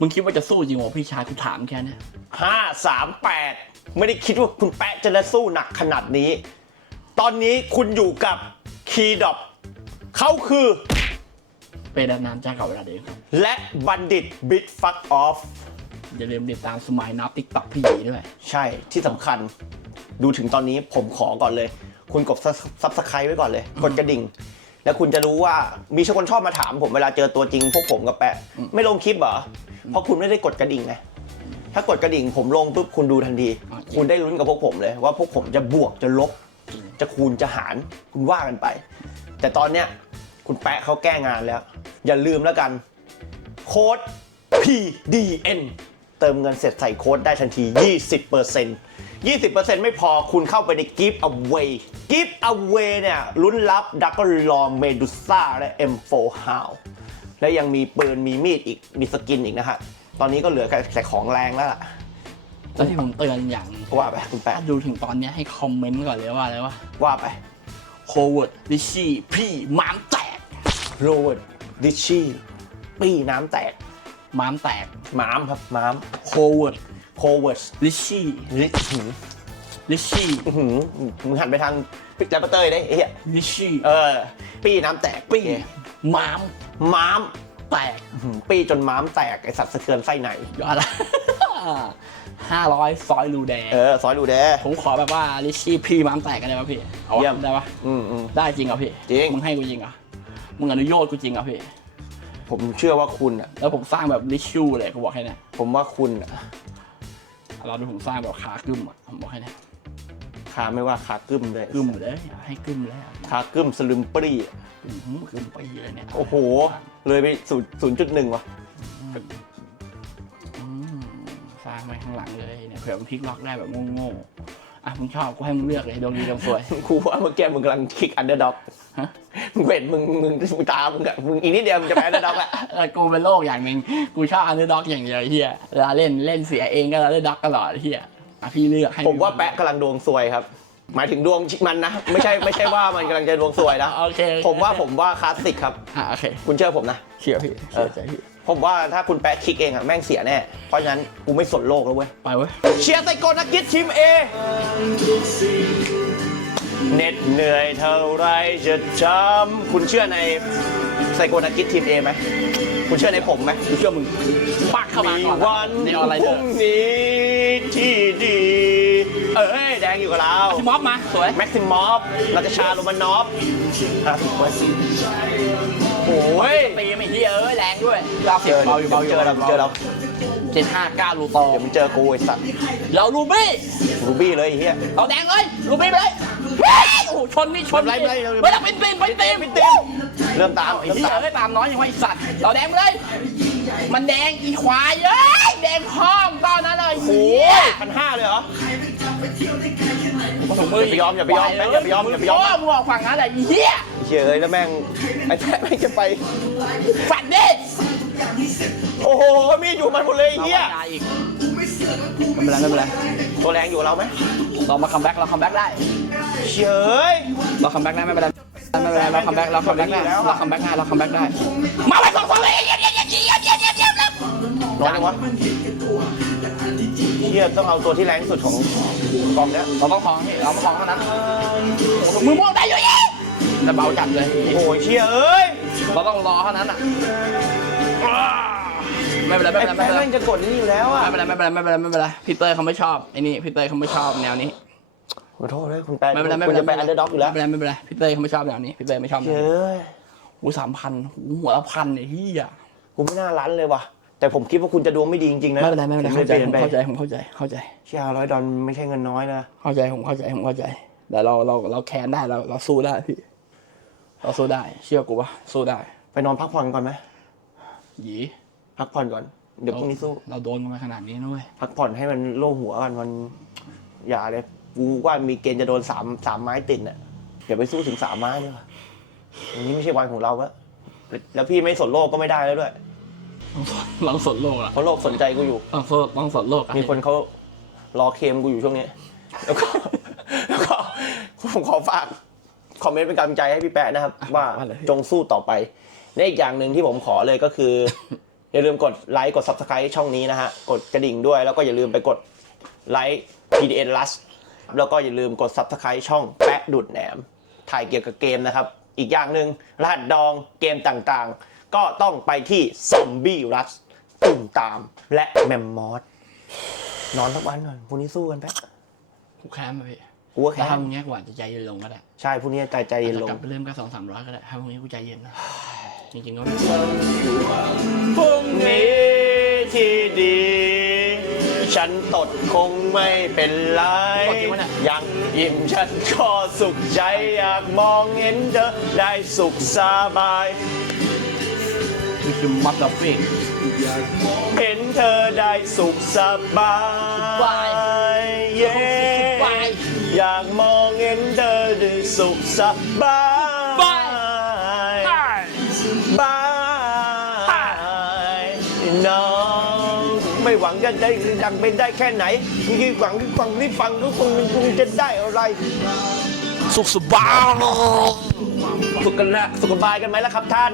มึงคิดว่าจะสู้จริงเหรอพี่ชายกูถามแค่เนี้ยห้าสามแปดไม่ได้คิดว่าคุณแปะจะได้สู้หนักขนาดนี้ ตอนนี้คุณอยู่กับคีดอปเขาคือ เป็นดำน้ำจ้าเก่าเวลาเดิมครับและบัณฑิตบิทฟักออฟ อย่าลืมติดตามสมัยนับติ๊กต็อกพี่หยีด้วย ใช่ที่สำคัญ ดูถึงตอนนี้ผมขอก่อนเลย คุณกดซับสไครต์ไว้ก่อนเลย กดกระดิ่ง แล้วคุณจะรู้ว่ามีชคนชอบมาถามผมเวลาเจอตัวจริงพวกผมกับแปะ ไม่ลงคลิปเหรอ เพราะคุณไม่ได้กดกระดิ่งไงถ้ากดกระดิ่งผมลงปุ๊บคุณดูทันทีอ๋อจริงคุณได้ลุ้นกับพวกผมเลย ว่าพวกผมจะบวกจะลบ จะคูณจะหารคุณว่ากันไป แต่ตอนเนี้ยคุณแปะเขาแก้งานแล้ว อย่าลืมแล้วกัน โค้ด PDN เติมเงินเสร็จใส่โค้ดได้ทันที 20% 20%ไม่พอคุณเข้าไปใน Give Away Give Away เนี่ยลุ้นรับดักก็ลองเมดูซ่าและ M4 How และยังมีปืนมีมีดอีกมีสกินอีกนะฮะตอนนี้ก็เหลือแค่แต่ของแรงแล้วล่ะแล้วที่ผมเตือนอย่างว่าไปคุณแปะถ้าดูถึงตอนเนี้ยให้คอมเมนต์ก่อนเลยว่าอะไรวะว่าไปโคเวิร์ดดิชี่พี่ม้ามแตกโรเวิร์ดดิชชี่ปี้น้ำแตกม้ามแตกม้ามครับม้ามโคเวิร์ดโคเวิร์ดดิชี่ลิหื มดิชี่อื้อหือมึงหันไปทางพี่แจ๊บเตอร์ได้ไอ้เหี้ยดิชี่เออ ปี้น้ำแตกปี้ม้ามม้ามแตกอื้อหือปี้จนม้ามแตกไอสัตว์สะเทือนไส้ในยอดละห้าร้อยซอยรูแดงเออซอยดูแด ผมขอแบบว่าดิชี่พี่ม้ามแตกกันได้ปะพี่เอาเยี่วะยม ได้ปะอืมอืม ได้จริงเหรอพี่จริง มึงให้กูจริงเหรอมึงอนุโยชน์กูจริงเหรอพี่ผมเชื่อว่าคุณอะ แล้วผมสร้างแบบลิชูเลยกูบอกให้นะผมว่าคุณอะเราดูผมสร้างแบบขากึ่มอะผมบอกให้นะ ขาไม่ว่าขากึ้มเลยกึ่มเลยอยากให้กึ่มเลยอะขากึ้มสลึมปรีอะกึ่มกึ่มไปเลยเนี่ยโอ้โห เลยไปศูนย์ศูนย์จุดหนึ่งว่ะอืมสร้างไว้ข้างหลังเลยเนี่ยเผื่อมันพลิกล็อกได้แบบโง่ๆอะมึงชอบกูให้มึงเลือกเลยดวงดีดวงสวย กูว่าเมื่อกี้มึงกำลังคิกอันเดอร์ด็อกฮะ มึงเห็นมึงมึงมึงตามมึงอะมึงอีกนิดเดียวมึงจะไปอันเดอร์ด็อกละเออกูเป็นโรคอย่างหนึ่งกูชอบอันเดอร์ด็อกอย่างเดียวไอ้เฮียเวลาเล่นเล่นเสียเองก็อันเดอร์ด็อกตลอดไอ้เฮีย อะพี่เลือกให้ผมว่าแปะกำลังดวงซวยครับ หมายถึงดวงมันนะ ไม่ใช่ไม่ใช่ว่ามันกำลังจะดวงซวยนะโอเคโอเคผมว่าผมว่าคลาสสิกครับ อะโอเคคุณเชื่อผมนะ เชื่อพี่เชื่อใจพี่ผมว่าถ้าคุณแปะคลิกเองอะแม่งเสียแน่ เพราะฉะนั้นกูไม่สนโลกแล้วเว้ย ไปเว้ย เชียร์ไซโกนักกิจทีมเอเหน็ดเหนื่อยเท่าไรจะจำคุณเชื่อใน ไซโกนักกิจทีมเอไหมคุณเชื่อในผมไหมกูเชื่อมึงปักเข้ามามีก่อนวันในออนไลน์พเดอรุ่ร์งนี้ที่ดี เอ้ยแดงอยู่กับเรา ที่ม็อบมาสวยแม็กซิมอฟราชชาโรมานอฟห้าสิบเปอร์เซ็นต์โอ้ยตีไม่เฮียเอ้ยแรงด้วยเก้าสิบเจอเบาอยู่เบาอยู่เจอเราเจอเราเจ็ดห้าเก้าลูโตเดี๋ยวมึงเจอกูไอ้สัตว์เราลูบี้รูบี้เลยไอ้เหี้ยเอาแดงเลยลูบี้ไปเลยเฮ้ยโอ้โห ชนนี่ชนไม่เป็นไรนี่ไม่เป็นไรไม่เป็นเป็นเป็นเป็นเต็มเริ่มตามไอ้เริ่มเหี้ยตามเอ้ยตามน้อยยังไงไอ้สัตว์เราแดงไปเลย มันแดงอีควายเอ้ยแดงพร้อมตอนนั้นเลยโอ้เหี้ยยพันห้าเลยเหรอถุงมือย่าไปยอมอย่าไปยอมแม่งอย่าไปยอมอย่าไปยอมโมึงออกฝั่งนั้นแหละอีเหี้ยเชื่อเลยแล้วแม่งไอ้แท้แม่งจะไป ฝันดิโอ้โหมีดอยู่มันหมดเลยไอ้เหี้ยราอีกไม่เป็นไรไม่เป็นไรตัวแรงอยู่กับเราไหมเรามาคัมแบ็กเราคัมแบ็กได้ เชื่อเอ้ยเราคัมแบ็กได้ไม่เป็นไรไม่เป็นไรเราคัมแบ็กเราคัมแบ็กได้เราคัมแบ็กได้เราคัมแบ็กได้ มาไปสองคนเลยเยี่ยมเยี่ยมเยี่ยมเยี่ยมเยี่ยมเยี่ยมเยี่ยมน้อยจังวะเชี่ยต้องเอาตัวที่แรงที่สุดของกองเนี้ยเราต้องคลองนี่เราต้องคลองเท่านั้นมือม่วงได้อยู่ยี่แต่เบาจัดเลยโอ้ยเชี่ยเอ้ยเราต้องรอเท่านั้นอะไม่เป็นไรไม่ไอ้เป็นไรแพ้ไม่เป็นไรแม่งจะกดนี่อยู่แล้วอะไม่เป็นไรไม่เป็นไรไม่เป็นไรไม่เป็นไรพี่เตยเขาไม่ชอบไอ้นี่พี่เตยเขาไม่ชอบแนวนี้ ขอโทษเลยคุณแปะไม่เป็นไรไม่คุเป็ณนไรจะไปอันเดอร์ด็อกอยู่แล้วไม่เป็นไรไม่เป็นไรพี่เตยเขาไม่ชอบแนวนี้พี่เตยไม่ชอบแนวเชื่อนี้เอ้ยอู้สามพันหัวละพันไอ้เหี้ยกูไม่น่ารั้นเลยว่ะ แต่ผมคิดว่าคุณจะดวงไม่ดีจริงๆนะไม่เป็นไรไม่เป็นไรผเข้าใจปลี่ยผมนไปเข้าใจผมเข้าใจเข้าใจ เชี่ยร้อยดอลไม่ใช่เงินน้อยนะ เข้าใจผมเข้าใจผมเข้าใจ แต่เราเราเราแค้นได้เราเราสู้ได้พี่ เราสู้ได้ เชื่อกูปะสู้ได้ไปนอนพักผ่อนก่อนไหมหยีพักผ่อนก่อน เดี๋ยวพรุ่งนี้สู้ เราโดนกันมาขนาดนี้นะเว้ย พักผ่อนให้มันโล่งหัวกันมันอย่าเลย กูว่ามีเกณฑ์จะโดนสามสามไม้ติดน่ะอย่าไปสู้ถึงสามไม้ดีกว่าอันนี้ไม่ใช่วันของเราแล้วแล้วพี่ไม่สนโลกก็ไม่ได้แล้วด้วยลองสดโลกอะเพราะโลกสนใจกูอยู่ลองสดลองสดโลกอะมีคนเขารอเคลมกูอยู่ช่วงนี้แล้วก็แล้วก็ผมขอฝากคอมเมนต์เป็นกำลังใจให้พี่แปะนะครับ ว่าจงสู้ต่อไปและอีกอย่างหนึ่งที่ผมขอเลยก็คือ อย่าลืมกดไลค์กด Subscribe ช่องนี้นะฮะ กดกระดิ่งด้วยแล้วก็อย่าลืมไปกดไลค์ PDN Plus แล้วก็อย่าลืมกด Subscribe ช่องแปะดูดแหนม ถ่ายเกี่ยวกับเกมนะครับ อีกอย่างหนึ่งรหัสดองเกมต่างๆ ก็ต้องไปที่ Zombie Rush ตุ่มตามและแมมมอสนอนทั้งวันก่อนพรุ่งนี้สู้กันแป๊ะกูแค้นมาพี่กูว่าแล้วแค่ทำอย่างเงี้ยกว่าจะใจเย็นลงก็ได้ใช่พรุ่งนี้ใจใจเย็นลจะงกลับไปเริ่มก็สองสามร้อยก็ได้ถ้าพรุ่งนี้กูใจเย็นนะจริงๆก็พรุ่งนี้ที่ดี ฉันตดคงไม่เป็นไร ตดจริงวะเนี่ย ยังยิ้มฉันก็สุขใจอยากมองเห็นเธอได้สุขสบาย นี่คือมัดดับฟิงเห็นเธอได้สุขสบาบายย เย้สุขบาย อยากมองเห็นเธอได้สุขสบายบาย ไม่หวังจะได้ดังเป็นได้แค่ไหนนี่คือหวังที่ฟังที่ฟังทุกคนคุณจะได้อะไร สุขสบายสุขกันละสุขบายกันไหมล่ะครับท่าน